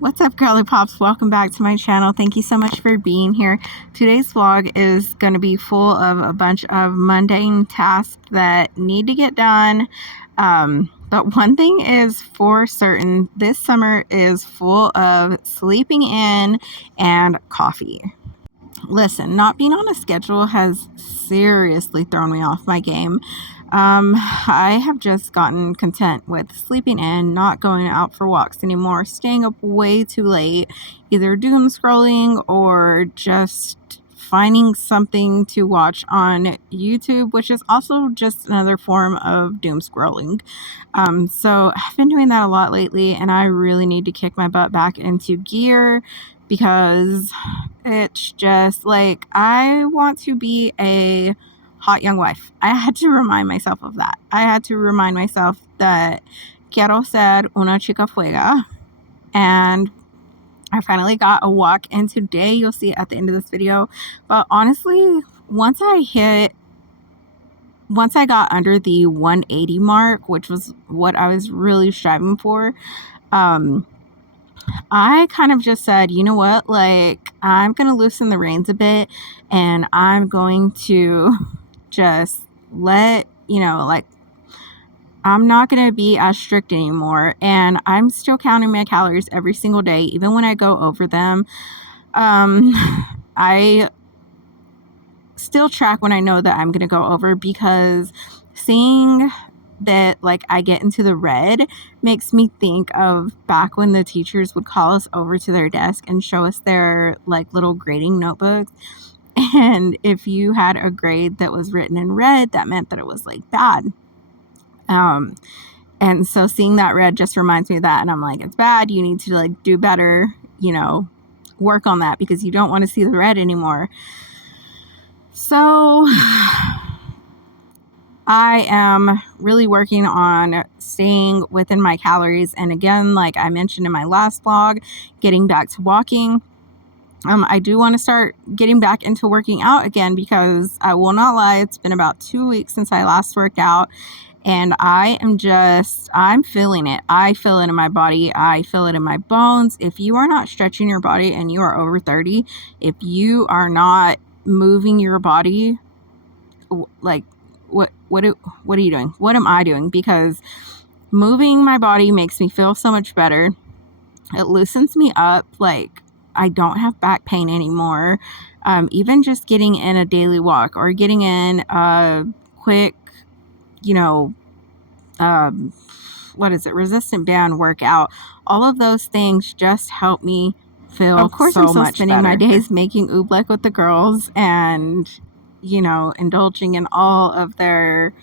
What's up, girly pops? Welcome back to my channel. Thank you so much for being here. Today's vlog is going to be full of a bunch of mundane tasks that need to get done. But one thing is for certain, this summer is full of sleeping in and coffee. Listen, not being on a schedule has seriously thrown me off my game. I have just gotten content with sleeping in, not going out for walks anymore, staying up way too late, either doom scrolling or just finding something to watch on YouTube, which is also just another form of doom scrolling. So I've been doing that a lot lately, and I really need to kick my butt back into gear because it's just like I want to be a hot young wife. I had to remind myself of that. I had to remind myself that quiero ser una chica fuega. And I finally got a walk, and today you'll see it at the end of this video. But honestly, once I got under the 180 mark, which was what I was really striving for, I kind of just said, you know what, like, I'm going to loosen the reins a bit, and I'm going to just let, like, I'm not going to be as strict anymore. And I'm still counting my calories every single day, even when I go over them. I still track when I know that I'm going to go over, because seeing that like I get into the red makes me think of back when the teachers would call us over to their desk and show us their like little grading notebooks, and if you had a grade that was written in red, that meant that it was like bad. And so seeing that red just reminds me of that, and I'm like, it's bad, you need to like do better, work on that, because you don't want to see the red anymore. So I am really working on staying within my calories. And again, like I mentioned in my last vlog, getting back to walking. I do want to start getting back into working out again, because I will not lie, it's been about 2 weeks since I last worked out. And I'm feeling it. I feel it in my body. I feel it in my bones. If you are not stretching your body and you are over 30, if you are not moving your body, like, what are you doing? What am I doing? Because moving my body makes me feel so much better. It loosens me up. Like, I don't have back pain anymore. Even just getting in a daily walk or getting in a quick, resistant band workout. All of those things just help me feel Of course, so I'm still much spending better. my days making oobleck with the girls and indulging in all of their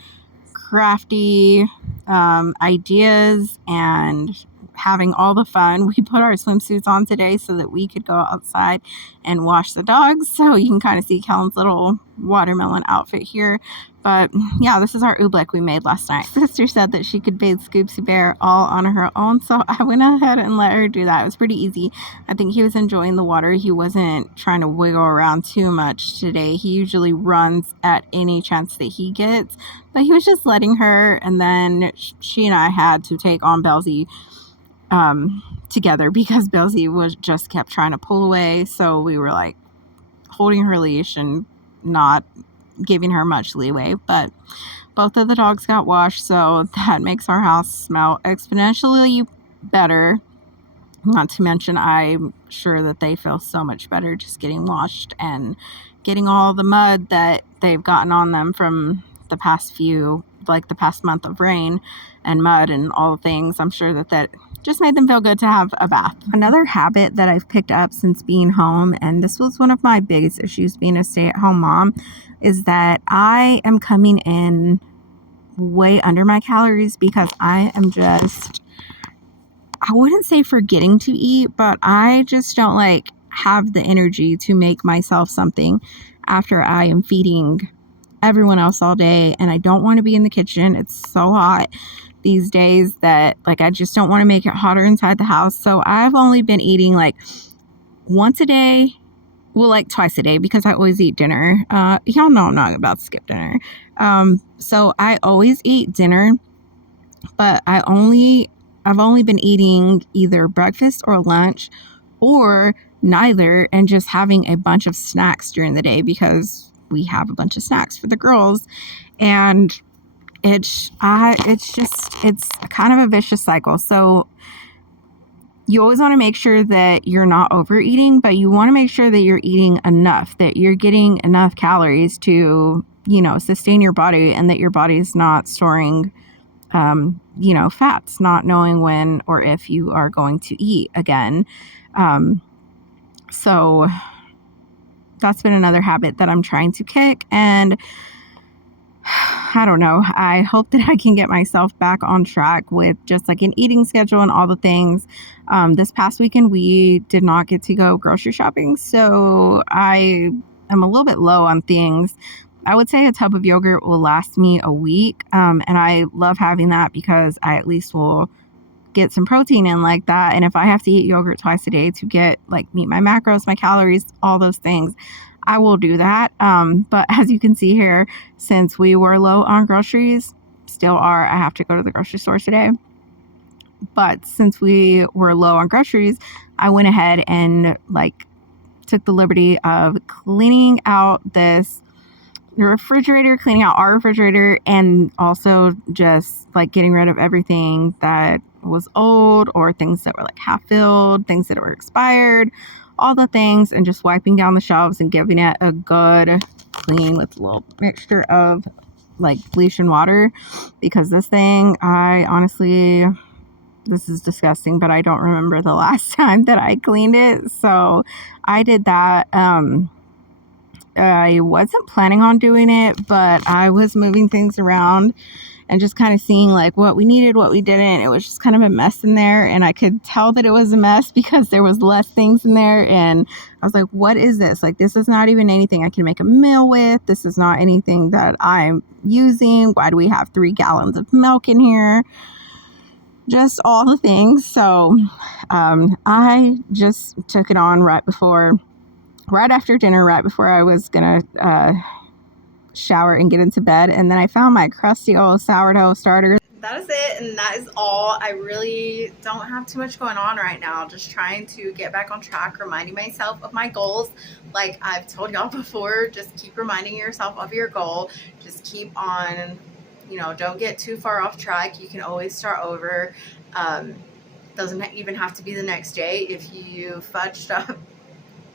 crafty ideas and having all the fun. We put our swimsuits on today so that we could go outside and wash the dogs. So you can kind of see Kellen's little watermelon outfit here. But yeah, this is our oobleck we made last night. Sister said that she could bathe Scoopsy Bear all on her own, so I went ahead and let her do that. It was pretty easy. I think he was enjoying the water. He wasn't trying to wiggle around too much today. He usually runs at any chance that he gets, but he was just letting her. And then she and I had to take on Belzy together, because Belzy was just kept trying to pull away. So we were like holding her leash and not giving her much leeway. But both of the dogs got washed, so that makes our house smell exponentially better. Not to mention, I'm sure that they feel so much better just getting washed and getting all the mud that they've gotten on them from the past month of rain and mud and all the things. I'm sure that just made them feel good to have a bath. Another habit that I've picked up since being home, and this was one of my biggest issues being a stay-at-home mom, is that I am coming in way under my calories, because I am just, I wouldn't say forgetting to eat, but I just don't like have the energy to make myself something after I am feeding everyone else all day, and I don't want to be in the kitchen. It's so hot these days that like I just don't want to make it hotter inside the house. So I've only been eating like once a day, well, like twice a day, because I always eat dinner. Y'all know I'm not about to skip dinner. So I always eat dinner, but I only I've only been eating either breakfast or lunch or neither, and just having a bunch of snacks during the day because we have a bunch of snacks for the girls. And it's kind of a vicious cycle. So you always want to make sure that you're not overeating, but you want to make sure that you're eating enough, that you're getting enough calories to, sustain your body, and that your body's not storing, fats, not knowing when or if you are going to eat again. So that's been another habit that I'm trying to kick. And I don't know. I hope that I can get myself back on track with just like an eating schedule and all the things. This past weekend, we did not get to go grocery shopping, so I am a little bit low on things. I would say a tub of yogurt will last me a week, and I love having that because I at least will get some protein in like that. And if I have to eat yogurt twice a day to meet my macros, my calories, all those things, I will do that. But as you can see here, since we were low on groceries, still are, I have to go to the grocery store today. But since we were low on groceries, I went ahead and took the liberty of cleaning out cleaning out our refrigerator, and also just getting rid of everything that was old or things that were half filled, things that were expired, all the things, and just wiping down the shelves and giving it a good clean with a little mixture of bleach and water, because this thing, this is disgusting, but I don't remember the last time that I cleaned it. So I did that. I wasn't planning on doing it, but I was moving things around and just kind of seeing what we needed, what we didn't. It was just kind of a mess in there, and I could tell that it was a mess because there was less things in there. And I was like, what is this? This is not even anything I can make a meal with. This is not anything that I'm using. Why do we have 3 gallons of milk in here? Just all the things. So I just took it on right after dinner, right before I was gonna shower and get into bed, and then I found my crusty old sourdough starter. That is it, and that is all. I really don't have too much going on right now. Just trying to get back on track, reminding myself of my goals. Like I've told y'all before, just keep reminding yourself of your goal. Just keep on, don't get too far off track. You can always start over. Doesn't even have to be the next day. If you fudged up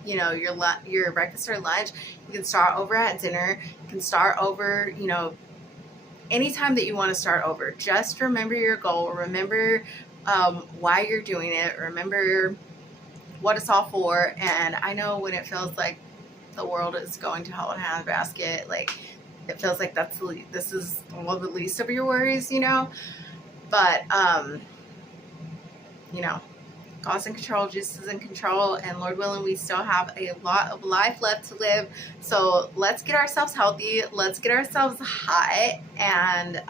your breakfast or lunch, you can start over at dinner. You can start over, anytime that you want to start over. Just remember your goal. Remember why you're doing it. Remember what it's all for. And I know when it feels like the world is going to hell in a handbasket, it feels like this is one of the least of your worries, but God's in control, Jesus is in control, and Lord willing, we still have a lot of life left to live. So let's get ourselves healthy. Let's get ourselves hot. And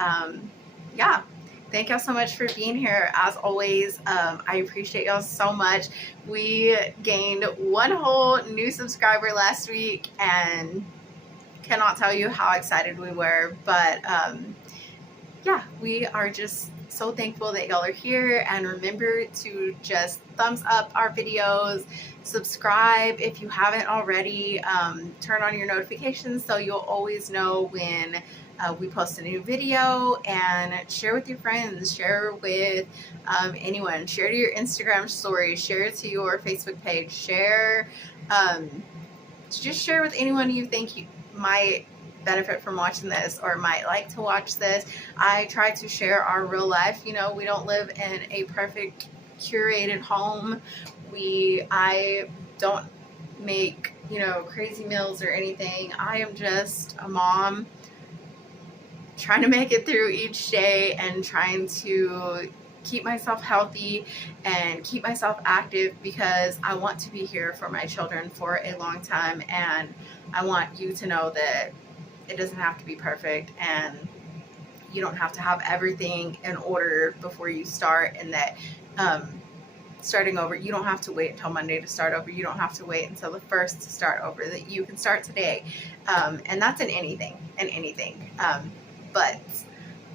thank y'all so much for being here. As always, I appreciate y'all so much. We gained 1 whole new subscriber last week, and cannot tell you how excited we were. But we are just so thankful that y'all are here. And remember to just thumbs up our videos, subscribe if you haven't already, turn on your notifications so you'll always know when we post a new video, and share with your friends, share with anyone, share to your Instagram story, share to your Facebook page, just share with anyone you think you might benefit from watching this or might like to watch this. I try to share our real life. We don't live in a perfect curated home. I don't make crazy meals or anything. I am just a mom trying to make it through each day and trying to keep myself healthy and keep myself active, because I want to be here for my children for a long time, and I want you to know that it doesn't have to be perfect, and you don't have to have everything in order before you start, and that starting over, you don't have to wait until Monday to start over. You don't have to wait until the 1st to start over, that you can start today. And that's in anything. But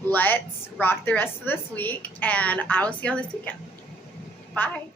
let's rock the rest of this week, and I will see y'all this weekend. Bye.